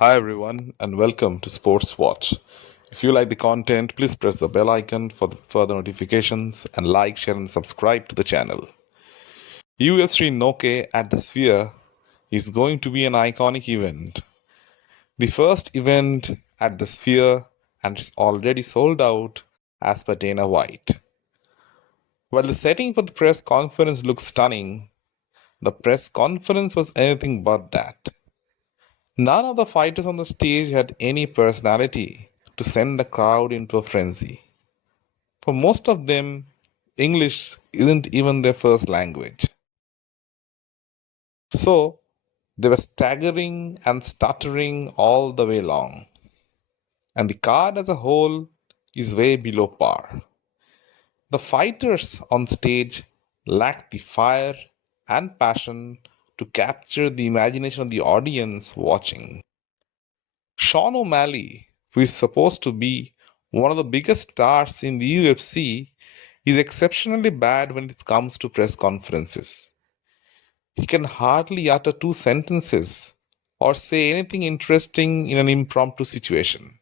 Hi everyone and welcome to Sports Watch. If you like the content, please press the bell icon for the further notifications and like, share and subscribe to the channel. UFC Noche at the Sphere is going to be an iconic event. The first event at the Sphere and it's already sold out as per Dana White. While the setting for the press conference looks stunning, the press conference was anything but that. None of the fighters on the stage had any personality to send the crowd into a frenzy. For most of them, English isn't even their first language. So, they were staggering and stuttering all the way long. And the card as a whole is way below par. The fighters on stage lacked the fire and passion to capture the imagination of the audience watching. Sean O'Malley, who is supposed to be one of the biggest stars in the UFC, is exceptionally bad when it comes to press conferences. He can hardly utter two sentences or say anything interesting in an impromptu situation.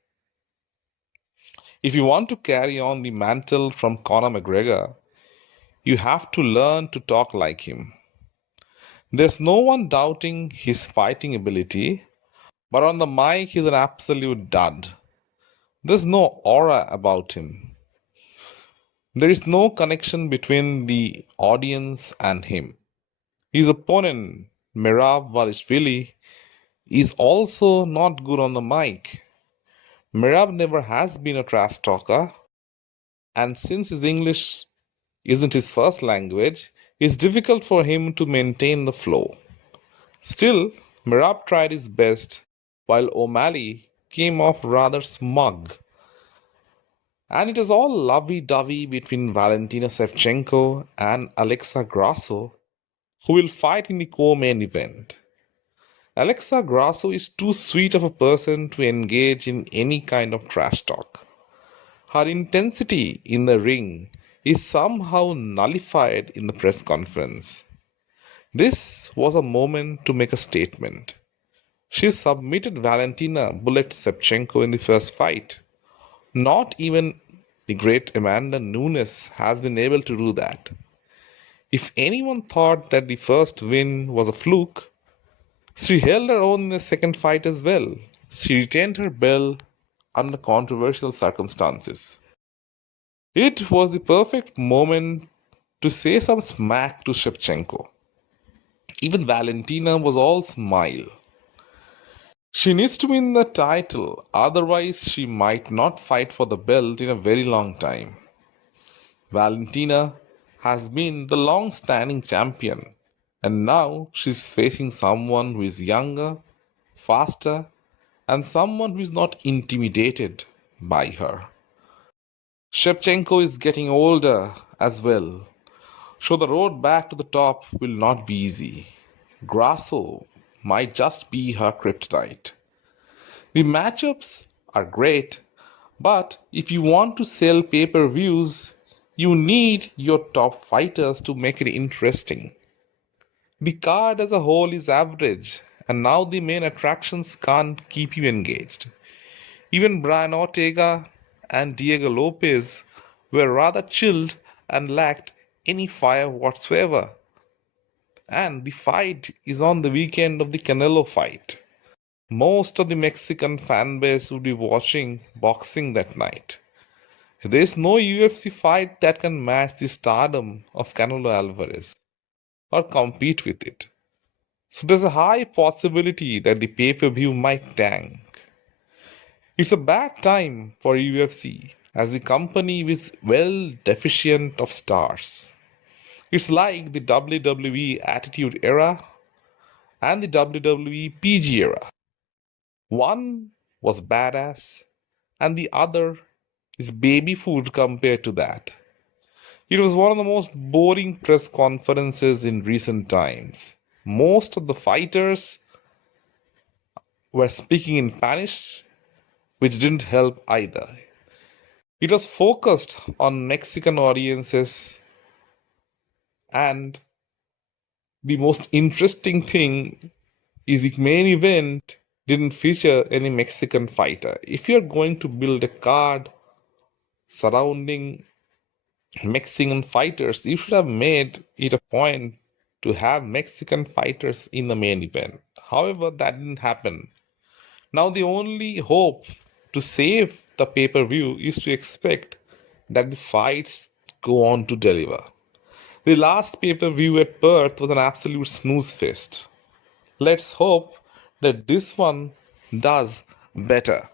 If you want to carry on the mantle from Conor McGregor, you have to learn to talk like him. There's no one doubting his fighting ability, but on the mic he's an absolute dud. There's no aura about him. There is no connection between the audience and him. His opponent, Merab Dvalishvili, is also not good on the mic. Merab never has been a trash talker, and since his English isn't his first language, it's difficult for him to maintain the flow. Still, Merab tried his best, while O'Malley came off rather smug. And it is all lovey-dovey between Valentina Shevchenko and Alexa Grasso, who will fight in the co-main event. Alexa Grasso is too sweet of a person to engage in any kind of trash talk. Her intensity in the ring is somehow nullified in the press conference. This was a moment to make a statement. She submitted Valentina Bullet Shevchenko in the first fight. Not even the great Amanda Nunes has been able to do that. If anyone thought that the first win was a fluke, she held her own in the second fight as well. She retained her belt under controversial circumstances. It was the perfect moment to say some smack to Shevchenko. Even Valentina was all smile. She needs to win the title, otherwise, she might not fight for the belt in a very long time. Valentina has been the long standing champion, and now she's facing someone who is younger, faster, and someone who is not intimidated by her. Shevchenko is getting older as well, so the road back to the top will not be easy. Grasso might just be her kryptonite. The matchups are great, but if you want to sell pay per views, you need your top fighters to make it interesting. The card as a whole is average, and now the main attractions can't keep you engaged. Even Brian Ortega and Diego Lopez were rather chilled and lacked any fire whatsoever. And the fight is on the weekend of the Canelo fight. Most of the Mexican fan base would be watching boxing that night. There is no UFC fight that can match the stardom of Canelo Alvarez or compete with it. So there's a high possibility that the pay-per-view might tank. It's a bad time for UFC as the company is well deficient of stars. It's like the WWE Attitude Era and the WWE PG era. One was badass and the other is baby food compared to that. It was one of the most boring press conferences in recent times. Most of the fighters were speaking in Spanish, which didn't help either. It was focused on Mexican audiences, and the most interesting thing is the main event didn't feature any Mexican fighter. If you're going to build a card surrounding Mexican fighters, you should have made it a point to have Mexican fighters in the main event. However, that didn't happen. Now, the only hope to save the pay per view is to expect that the fights go on to deliver. The last pay per view at Perth was an absolute snooze fest. Let's hope that this one does better.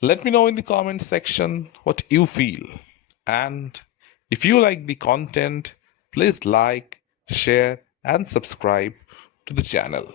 Let me know in the comment section what you feel. And if you like the content, please like, share, and subscribe to the channel.